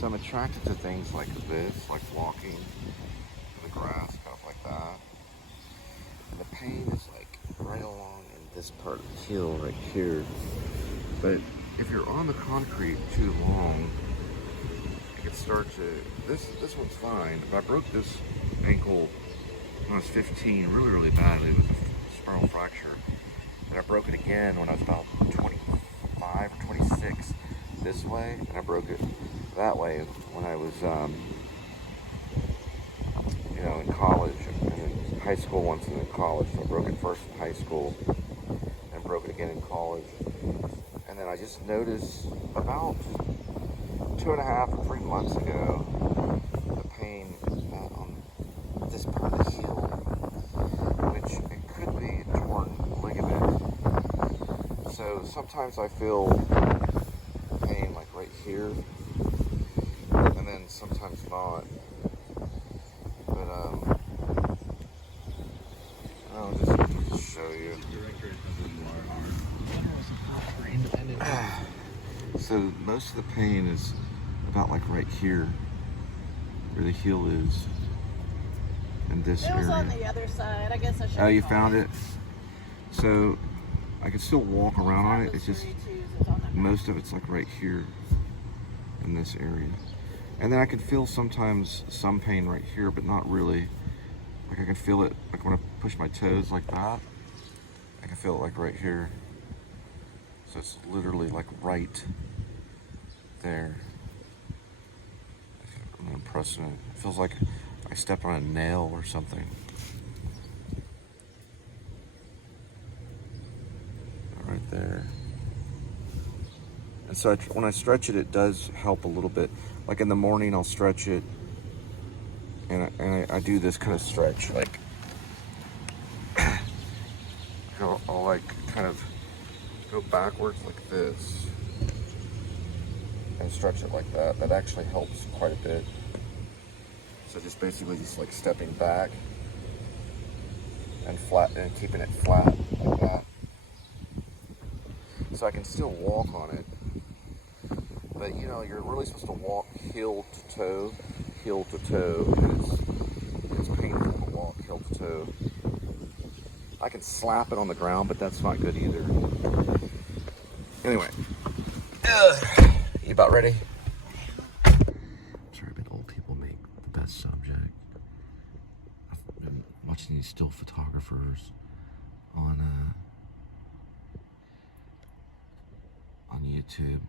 So I'm attracted to things like this, like walking in the grass, kind of like that. And the pain is like right along in this part of the heel right here. But if you're on the concrete too long, it can start to, this one's fine, but I broke this ankle when I was 15 really badly with a spiral fracture. And I broke it again when I was about 25 or 26 this way, and I broke it that way when I was, you know, in college, and in high school once, and in college. So I broke it first in high school, and broke it again in college. And then I just noticed about 2.5 or 3 months ago, the pain on this part of the heel, which it could be a torn ligament. So sometimes I feel pain like right here, and then sometimes not. But I'll just show you. So most of the pain is about like right here, where the heel is, in this area. It was on the other side. I guess I should. Oh, you found it? So I can still walk around on it. It's just most of it's like right here in this area. And then I can feel sometimes some pain right here, but not really. Like I can feel it like when I push my toes like that. I can feel it like right here. So it's literally like right there. I'm pressing it. It feels like I stepped on a nail or something. Right there. And so when I stretch it, it does help a little bit. Like in the morning, I'll stretch it, and I do this kind of stretch, like I'll like kind of go backwards like this and stretch it like that. That actually helps quite a bit. So just basically just like stepping back and flat and keeping it flat like that. So I can still walk on it. But you know, you're really supposed to walk heel to toe, and it's painful to walk heel to toe. I can slap it on the ground, but that's not good either. Anyway, you about ready? Sorry, but old people make the best subject. I've been watching these still photographers on YouTube,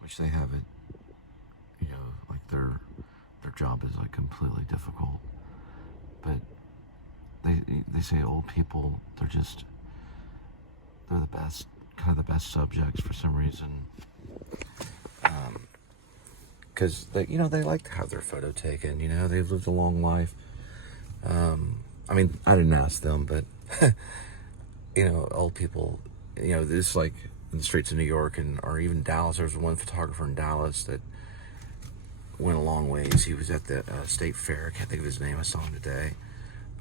which they have it, you know, like their job is like completely difficult, but they say old people, they're the best, kind of the best subjects for some reason, because they, you know, they like to have their photo taken, you know, they've lived a long life. I mean, I didn't ask them, but you know, old people, you know, this like in the streets of New York or even Dallas. There was one photographer in Dallas that went a long ways. He was at the state fair. I can't think of his name. I saw him today.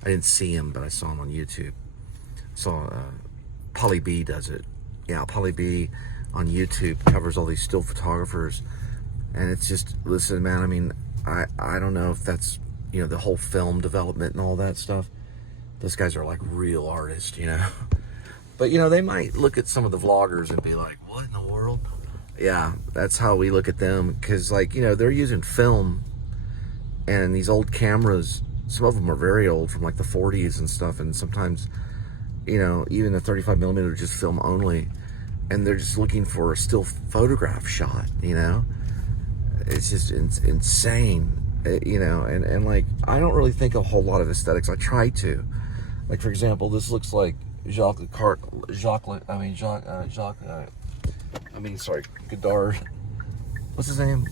I didn't see him, but I saw him on YouTube. Saw Polly B does it. Yeah, Polly B on YouTube covers all these still photographers, and it's just, listen, man. I mean, I don't know if that's, you know, the whole film development and all that stuff. Those guys are like real artists, you know. But, you know, they might look at some of the vloggers and be like, what in the world? Yeah, that's how we look at them. Because, like, you know, they're using film. And these old cameras, some of them are very old, from like the 40s and stuff. And sometimes, you know, even the 35mm just film only. And they're just looking for a still photograph shot, you know. It's just insane, you know. And like, I don't really think a whole lot of aesthetics. I try to. Like, for example, this looks like Godard. What's his name?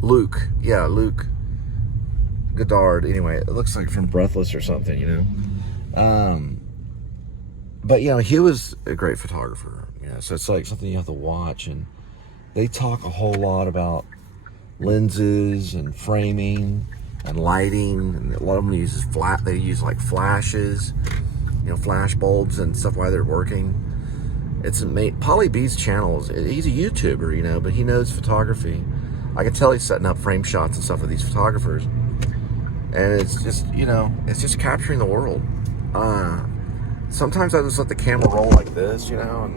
Luke. Yeah, Luke Godard. Anyway, it looks like from Breathless or something, you know. But, you know, he was a great photographer, you know, so it's like something you have to watch. And they talk a whole lot about lenses and framing and lighting, and a lot of them they use like flashes, you know, flash bulbs and stuff while they're working. it's amazing. Polly B's channel he's a YouTuber, you know, but he knows photography. I can tell he's setting up frame shots and stuff with these photographers, and it's just, you know, it's just capturing the world. Sometimes I just let the camera roll like this, you know, and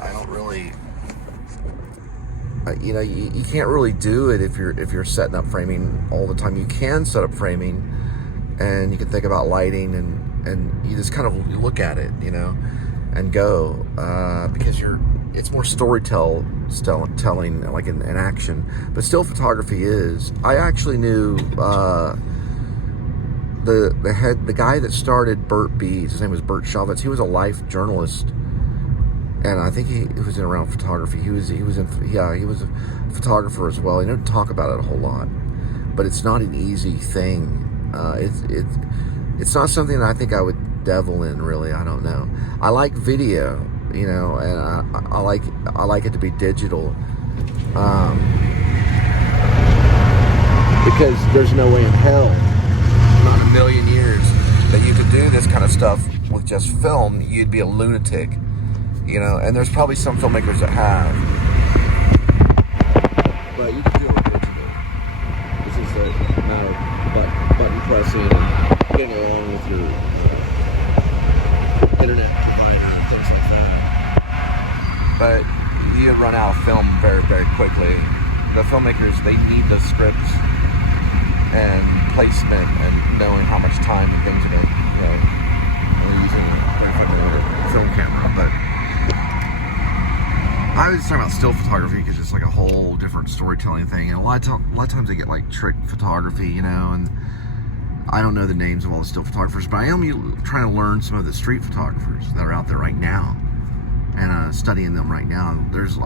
I don't really, you know, you can't really do it if you're setting up framing all the time. You can set up framing, and you can think about lighting, and you just kind of look at it, you know, and go, because it's more storytelling, like in action, but still photography is. I actually knew the guy that started Burt Bees. His name was Burt Shavitz. He was a Life journalist, and I think he was in around photography. He was a photographer as well. He didn't talk about it a whole lot, but it's not an easy thing. It's not something that I think I would devil in, really. I don't know. I like video, you know, and I like it to be digital, because there's no way in hell, not in a million years, that you could do this kind of stuff with just film. You'd be a lunatic, you know. And there's probably some filmmakers that have, but you can do it with digital. This is a matter of button pressing and getting along with your internet provider and things like that. But you run out of film very, very quickly. The filmmakers, they need the scripts and placement and knowing how much time and things are going to, you know, they're using a film camera. But I was just talking about still photography because it's like a whole different storytelling thing. And a lot of times they get like trick photography, you know, and I don't know the names of all the still photographers, but I am trying to learn some of the street photographers that are out there right now, and studying them right now. There's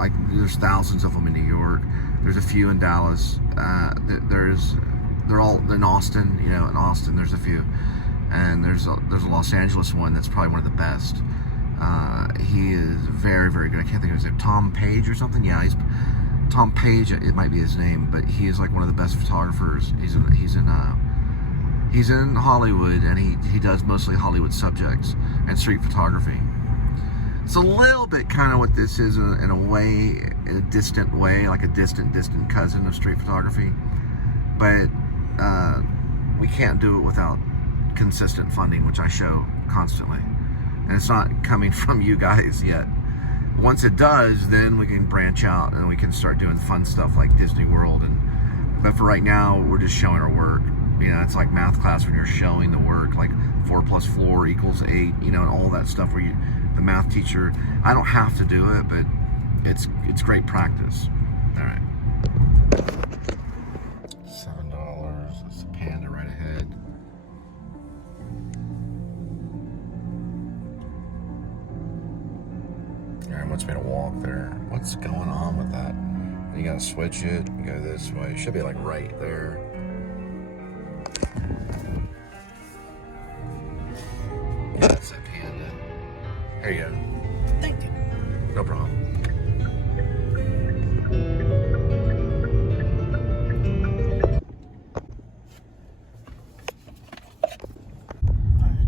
thousands of them in New York. There's a few in Dallas. They're all in Austin. You know, in Austin there's a few, and there's a Los Angeles one that's probably one of the best. He is very, very good. I can't think of his name. Tom Page or something. Yeah, he's Tom Page. It might be his name, but he is like one of the best photographers. He's in Hollywood, and he does mostly Hollywood subjects and street photography. It's a little bit kind of what this is in a way, in a distant way, like a distant cousin of street photography. But we can't do it without consistent funding, which I show constantly. And it's not coming from you guys yet. Once it does, then we can branch out and we can start doing fun stuff like Disney World. But for right now, we're just showing our work. You know, it's like math class when you're showing the work, like 4 + 4 = 8, you know, and all that stuff where the math teacher, I don't have to do it, but it's great practice. All right. $7. It's a Panda right ahead. All right, wants me to walk there. What's going on with that? You gotta switch it, go this way. It should be like right there. Yeah, that's that Panda. Here you go. Thank you. No problem.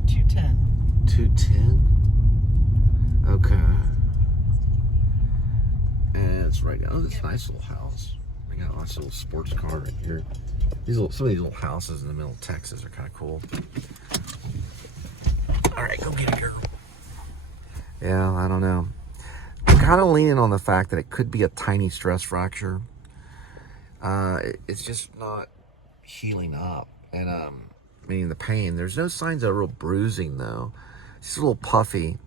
$210. 210. Okay. And it's right now. Oh, this nice little house. We got a nice little sports car right here. Some of these little houses in the middle of Texas are kind of cool. All right, go get it, girl. Yeah, I don't know. I'm kind of leaning on the fact that it could be a tiny stress fracture. It's just not healing up, and meaning the pain. There's no signs of real bruising though. It's just a little puffy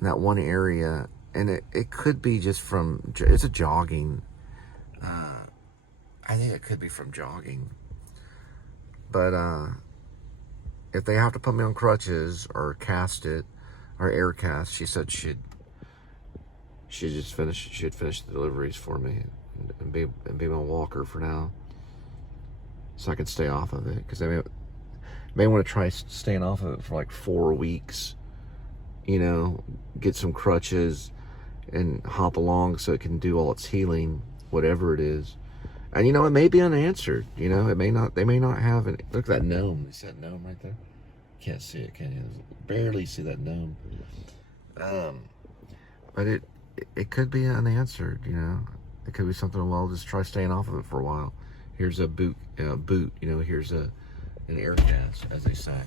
in that one area, and it could be just from it's a jogging. I think it could be from jogging, but if they have to put me on crutches or cast it or air cast, she said she'd finish the deliveries for me and be my walker for now, so I can stay off of it, because I may want to try staying off of it for like 4 weeks, you know, get some crutches and hop along so it can do all its healing, whatever it is. And you know, it may be unanswered, you know, they may not have it. Look at that gnome. You see that gnome right there? Can't see it, can you? Barely see that gnome. but it could be unanswered, you know. It could be something, well, just try staying off of it for a while. Here's a boot, you know, here's an air gas, as they say.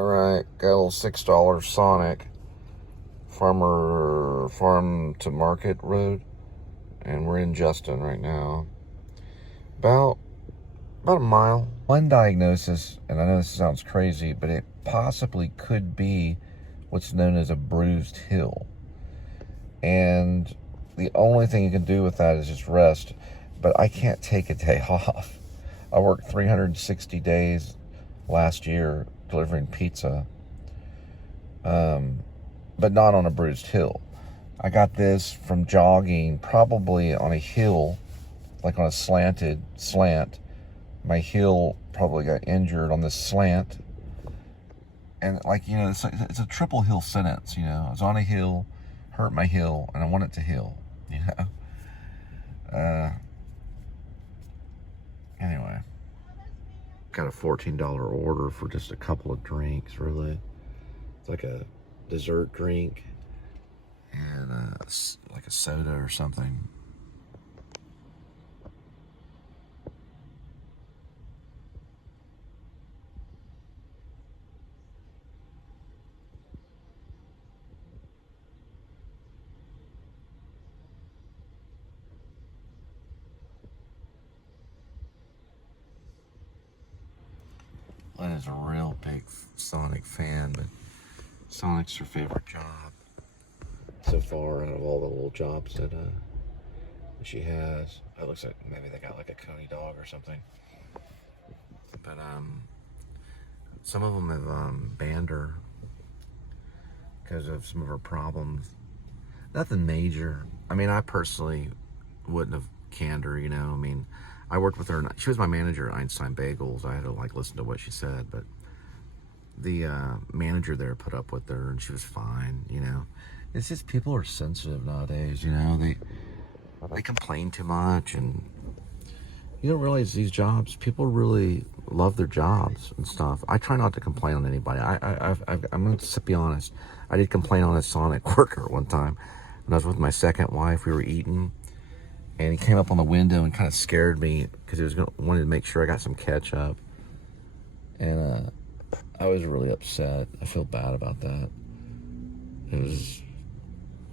All right, got a little $6 Sonic farm to market road, and we're in Justin right now. About a mile. One diagnosis, and I know this sounds crazy, but it possibly could be what's known as a bruised heel. And the only thing you can do with that is just rest. But I can't take a day off. I worked 360 days last year delivering pizza, but not on a bruised heel. I got this from jogging, probably on a hill, like on a slant. My heel probably got injured on this slant. And like, you know, it's a triple heel sentence, you know. I was on a hill, hurt my heel, and I want it to heal, you know. Anyway, got a $14 order for just a couple of drinks, really. It's like a dessert drink and like a soda or something. Lynn is a real big Sonic fan, but Sonic's her favorite job so far out of all the little jobs that she has. It looks like maybe they got like a Coney dog or something. But some of them have banned her because of some of her problems. Nothing major. I mean, I personally wouldn't have canned her, you know. I mean, I worked with her, and she was my manager at Einstein Bagels. I had to like listen to what she said, but the manager there put up with her, and she was fine, you know. It's just people are sensitive nowadays, you know. They complain too much, and you don't realize these jobs, people really love their jobs and stuff. I try not to complain on anybody. I'm going to be honest. I did complain on a Sonic worker one time when I was with my second wife. We were eating, and he came up on the window and kind of scared me because he wanted to make sure I got some ketchup. And I was really upset. I feel bad about that. It was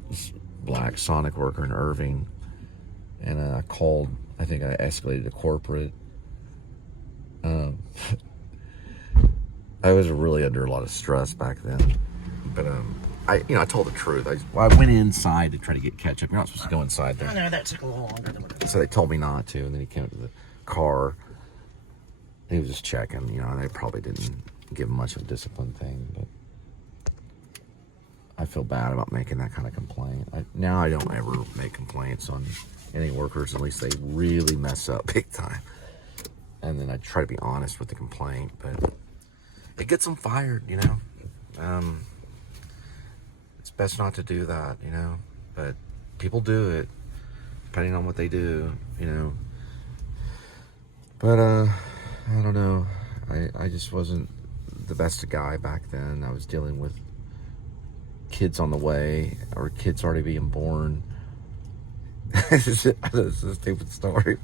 this black Sonic worker in Irving. And I called, I think I escalated to corporate. I was really under a lot of stress back then. But I told the truth. I went inside to try to get ketchup. You're not supposed to go inside there. I know that took a little longer than what. So they told me not to, and then he came to the car. He was just checking, you know, and they probably didn't give him much of a discipline thing, but I feel bad about making that kind of complaint. Now I don't ever make complaints on any workers unless they really mess up big time. And then I try to be honest with the complaint, but it gets them fired, you know. It's best not to do that, you know, but people do it depending on what they do, you know. But I don't know. I just wasn't the best guy back then. I was dealing with kids on the way, or kids already being born. It's a stupid story.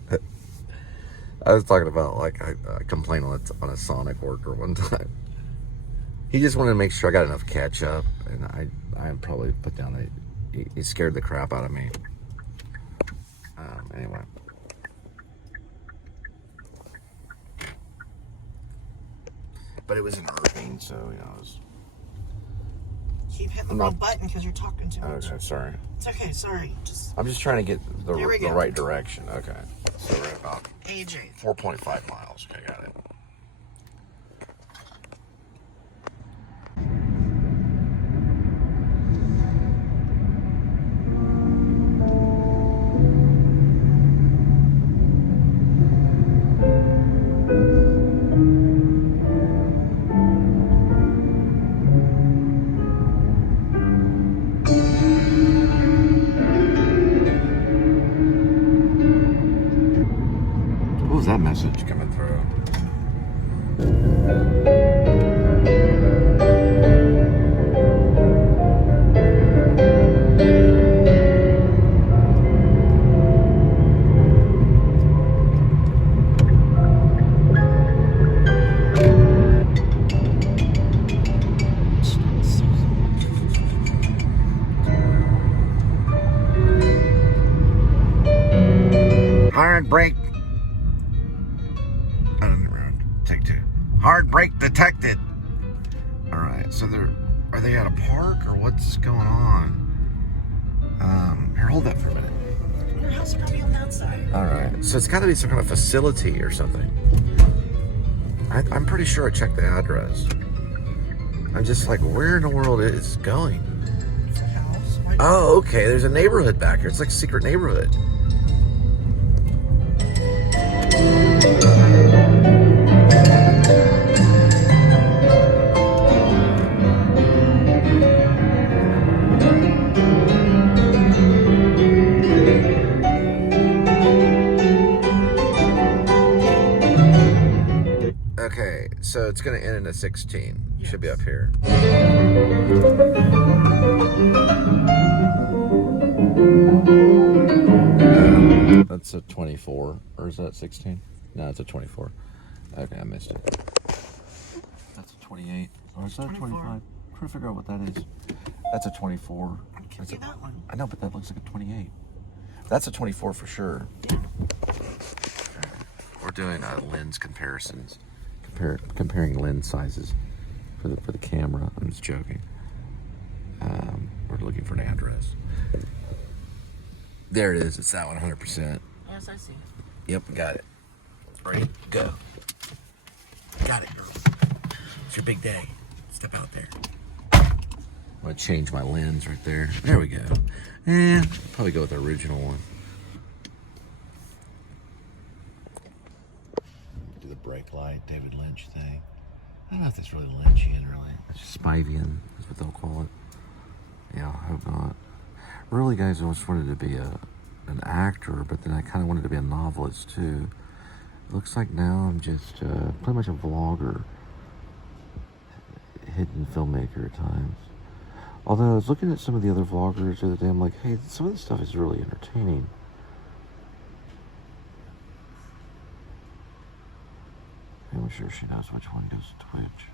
I was talking about, like, I complained on a Sonic worker one time. He just wanted to make sure I got enough ketchup, and I probably put down he scared the crap out of me. Anyway. But it was in Irving, so, you know, it was... Keep hitting the wrong button because you're talking too much. Okay, sorry. It's okay, sorry. I'm just trying to get the right direction. Okay. So we're at about AJ. 4.5 miles. Okay, got it. What was that message coming through? Hard break. I don't know. Take 2. Hard break detected. All right. So are they at a park or what's going on? Here, hold that for a minute. Your house is probably on the outside. All right. So it's got to be some kind of facility or something. I'm pretty sure I checked the address. I'm just like, where in the world is it going? It's a house. Oh, okay. There's a neighborhood back here. It's like a secret neighborhood. Okay, so it's going to end in a 16. Yes. Should be up here. That's a 24. Or is that 16? No, it's a 24. Okay, I missed it. That's a 28. Or is that a 25? I'm trying to figure out what that is. That's a 24. I can see that one. I know, but that looks like a 28. That's a 24 for sure. Yeah. We're doing lens comparisons. Comparing lens sizes for the camera. I'm just joking. We're looking for an address. There it is. It's that one, 100%. Yes, I see. Yep, got it. Ready? Go. Got it, girl. It's your big day. Step out there. I'm gonna change my lens right there. There we go. And probably go with the original one. Do the brake light, David Lynch thing. I don't know if that's really Lynchian, really. It's just Spivian, is what they'll call it. Yeah, I hope not. Really, guys, I just wanted to be an actor, but then I kind of wanted to be a novelist, too. It looks like now I'm just pretty much a vlogger. Hidden filmmaker at times. Although I was looking at some of the other vloggers the other day, I'm like, hey, some of this stuff is really entertaining. I'm sure she knows which one goes to Twitch.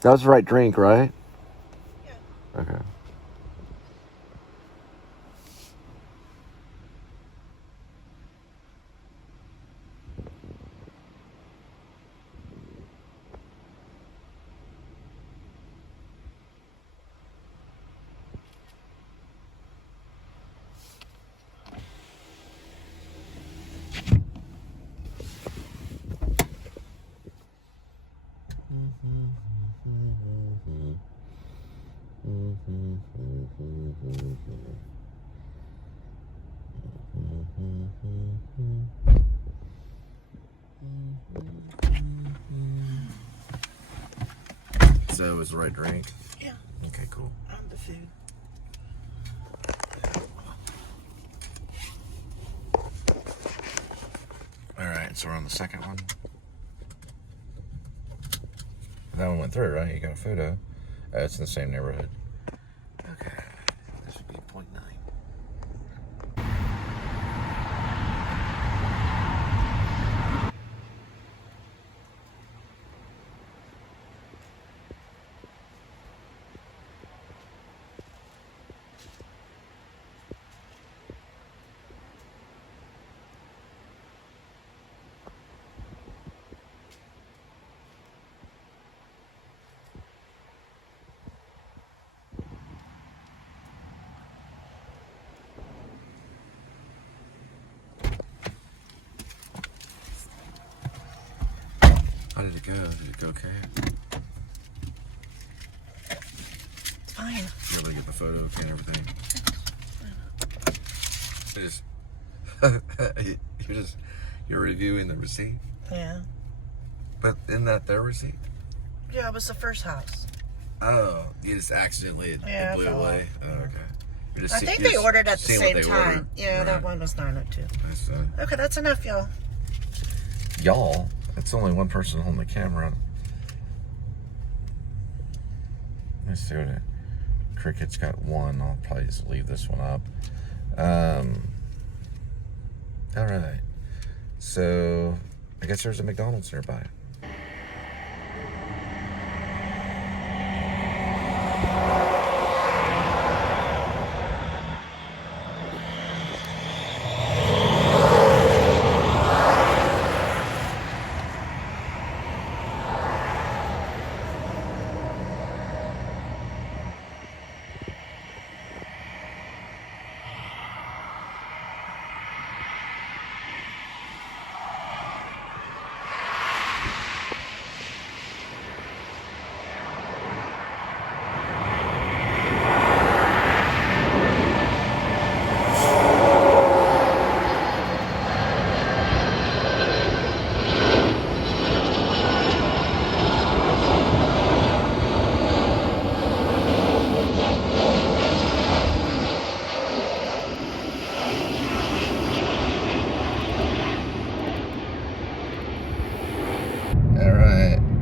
That was the right drink, right? Yeah. Okay. So it was the right drink? Yeah. Okay, cool. On the food. Alright, so we're on the second one. That one went through, right? You got a photo. It's in the same neighborhood. Okay. This would be 0.9. How did it go? Did it go okay? It's fine. You able to get the photo okay and everything? You're reviewing the receipt? Yeah. But isn't that their receipt? Yeah, it was the first house. Oh, you just accidentally it blew away. Oh, okay. You're just I think they ordered at the same time. ordered. Yeah, Right. that one was 902. Okay, that's enough, y'all. Y'all? It's only one person holding the camera. Let's see what Cricket's got one. I'll probably just leave this one up. All right. So I guess there's a McDonald's nearby.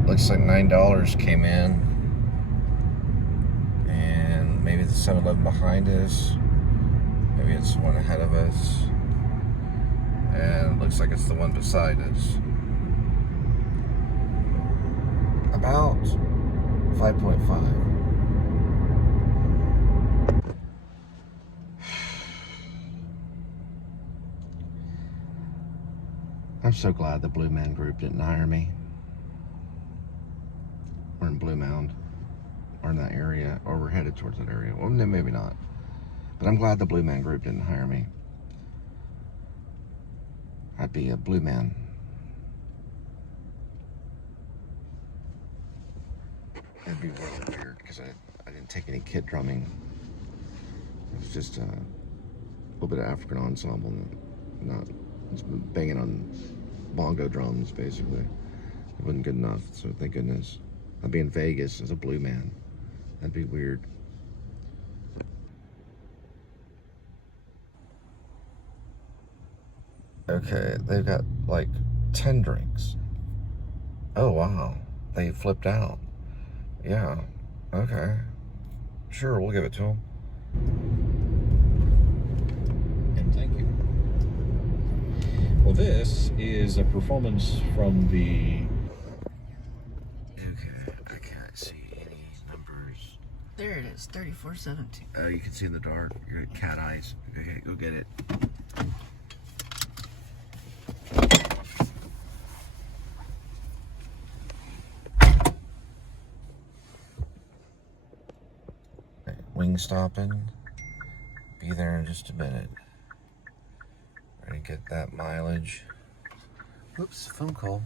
Looks like $9 came in, and maybe the 7-Eleven behind us, maybe it's the one ahead of us, and it looks like it's the one beside us. About 5.5. I'm so glad the Blue Man Group didn't hire me. We're in Blue Mound, or in that area, or we're headed towards that area. Well, no, maybe not. But I'm glad the Blue Man Group didn't hire me. I'd be a blue man. That'd be really weird, because I didn't take any kit drumming. It was just a little bit of African ensemble, not just banging on bongo drums, basically. It wasn't good enough, so thank goodness. I'd be in Vegas as a blue man. That'd be weird. Okay, they've got like 10 drinks. Oh, wow. They flipped out. Yeah, okay. Sure, we'll give it to them. And thank you. Well, this is a performance from the... Okay, I can't see any numbers. There it is, 3417. Oh, you can see in the dark. You got cat eyes. Okay, go get it. Okay, wing stopping. Be there in just a minute. Ready to get that mileage. Whoops, phone call.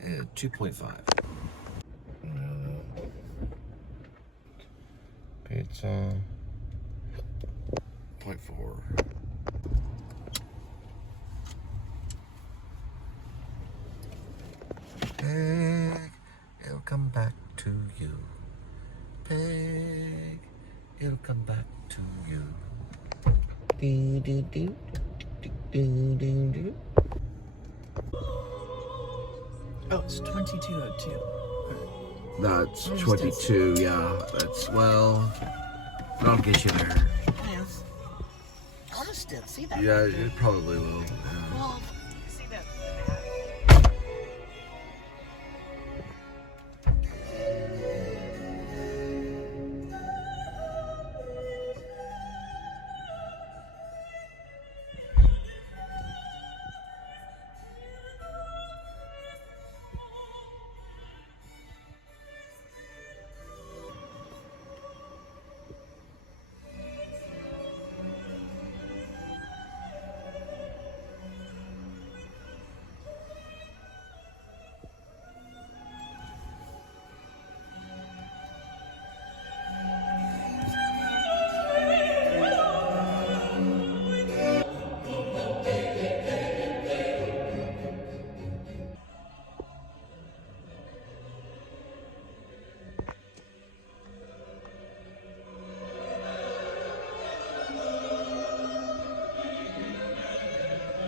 2.5. Pizza. 0.4. Pig, it'll come back to you. Pig, it'll come back to you. Do, do, do, do, do, do, do. Oh, it's 2202. That's 22, yeah. That's, well, that'll get you there. Yes. I'll just still see that. Yeah, it probably will. Yeah. Well, see that.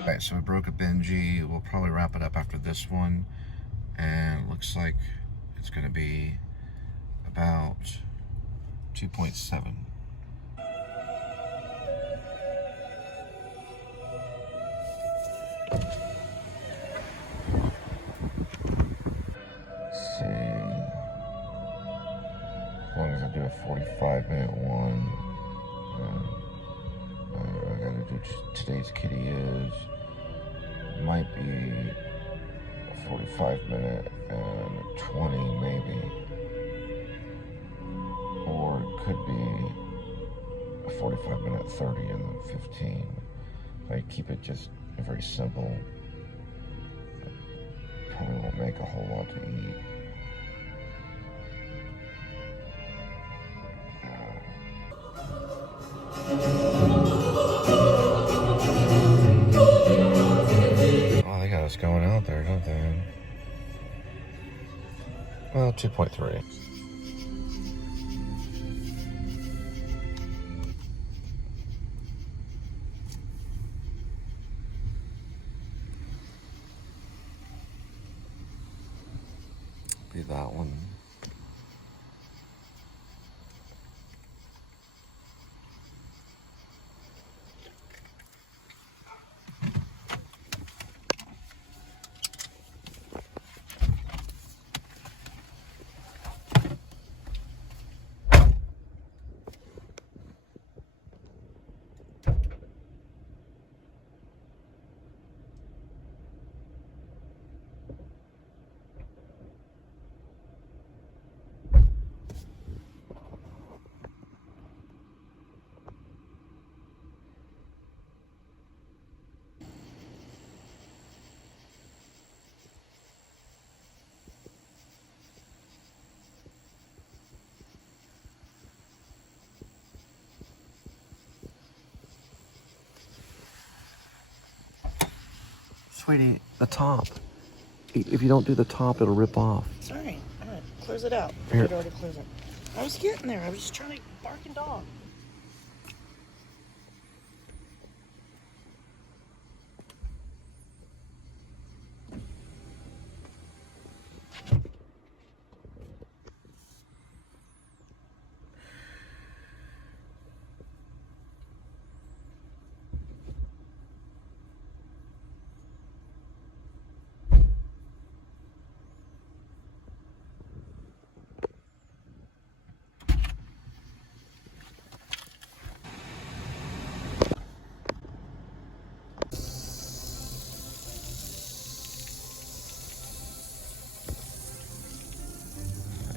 Alright, so we broke a Benji. We'll probably wrap it up after this one. And it looks like it's going to be about 2.7. today's kitty is. Might be a 45-minute and 20 maybe. Or it could be a 45-minute 30 and then 15. If I keep it just very simple, it probably won't make a whole lot to eat. Oh, they got us going out there, don't they? Well, 2.3. Be that one. Sweetie, the top. If you don't do the top, it'll rip off. Sorry. All right. Close it out. Here. It already closed it. I was getting there. I was just trying to bark and dog.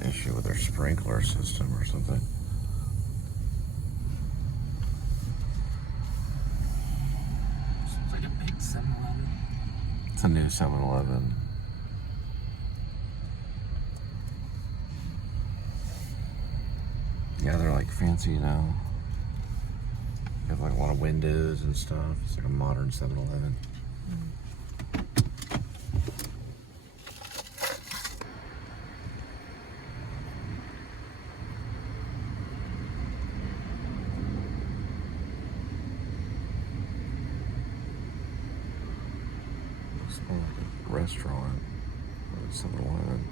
Issue with their sprinkler system or something. It's like a big 7-Eleven. It's a new 7-Eleven. Yeah, they're like fancy, you know. They have like a lot of windows and stuff. It's like a modern 7-Eleven. Looks more like a restaurant or a 7-Eleven.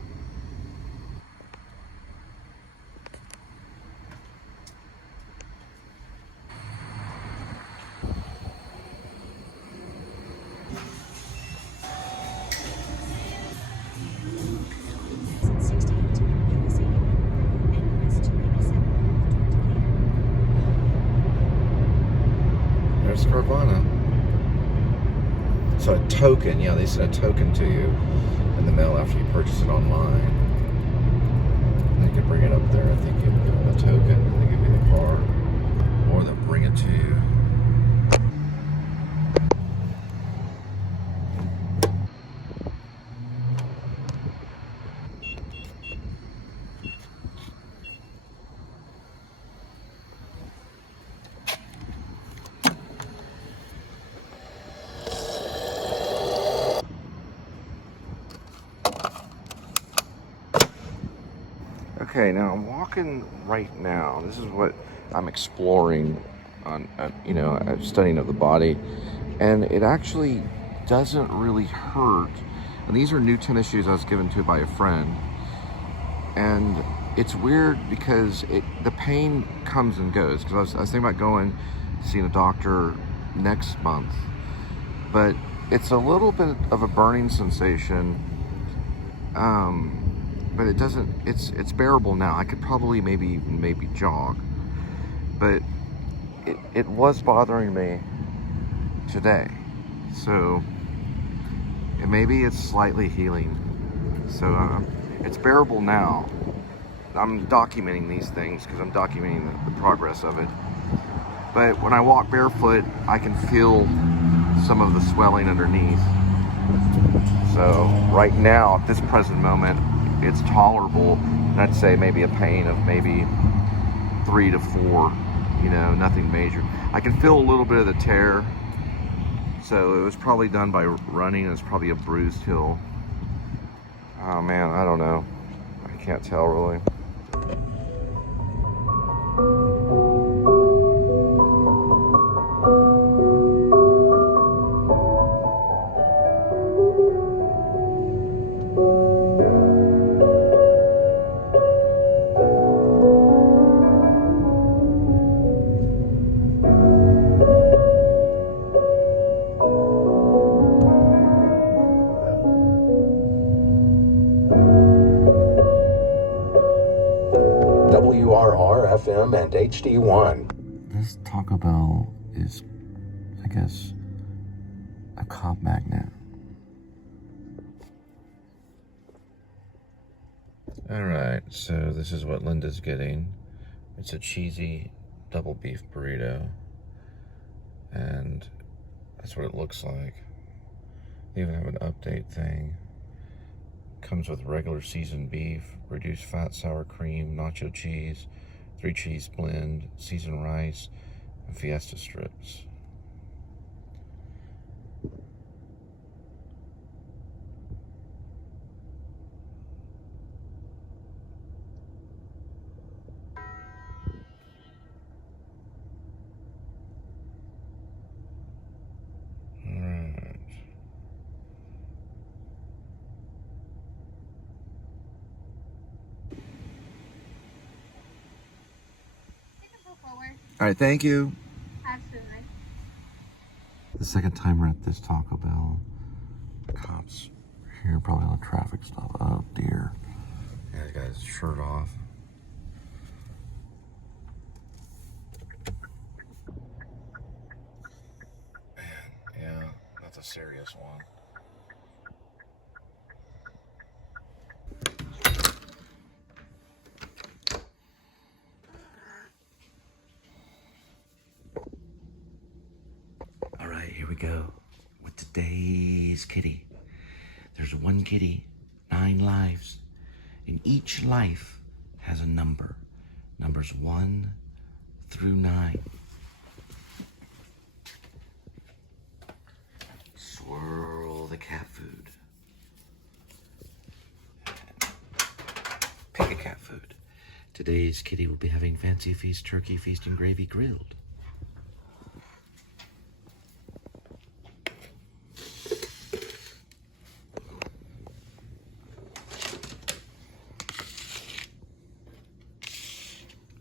There's Carvana. So a token, yeah, they send a token to you in the mail after you purchase it online. And you can bring it up there. I think you give them a token and they give you the car. Or they'll bring it to you. Okay, now I'm walking right now. This is what I'm exploring on studying of the body. And it actually doesn't really hurt. And these are new tennis shoes I was given to by a friend. And it's weird because the pain comes and goes. Because I was thinking about seeing a doctor next month. But it's a little bit of a burning sensation. But it doesn't, it's bearable now. I could probably maybe jog. But it was bothering me today. So maybe it's slightly healing. So it's bearable now. I'm documenting these things because I'm documenting the progress of it. But when I walk barefoot, I can feel some of the swelling underneath. So right now, at this present moment, it's tolerable. And I'd say maybe a pain of maybe 3 to 4, you know, nothing major. I can feel a little bit of the tear. So it was probably done by running. It was probably a bruised heel. Oh man, I don't know. I can't tell really. WRR FM and HD1. This Taco Bell is, I guess, a cop magnet. Alright, so this is what Linda's getting. It's a cheesy double beef burrito. And that's what it looks like. They even have an update thing. Comes with regular seasoned beef, reduced fat sour cream, nacho cheese, 3 cheese blend, seasoned rice, and fiesta strips. Alright. Alright, thank you. Absolutely. The second time we're at this Taco Bell. Cops are here probably on a traffic stop. Oh dear. Yeah, he's got his shirt off. Man, yeah, that's a serious one. All right, here we go with today's kitty. There's one kitty, 9 lives, and each life has a number. Numbers 1 through 9. Swirl the cat food. Pick a cat food. Today's kitty will be having Fancy Feast turkey feast and gravy grilled.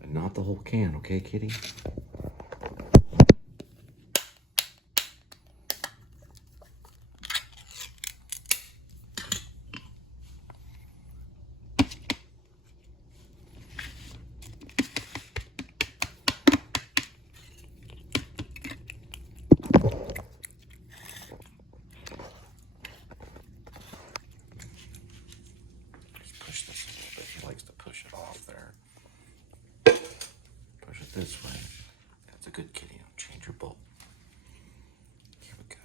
Not the whole can, okay, kitty? Just push this a little bit. He likes to push it off there. Push it this way. That's a good kitty. Don't change your bowl. Here we go.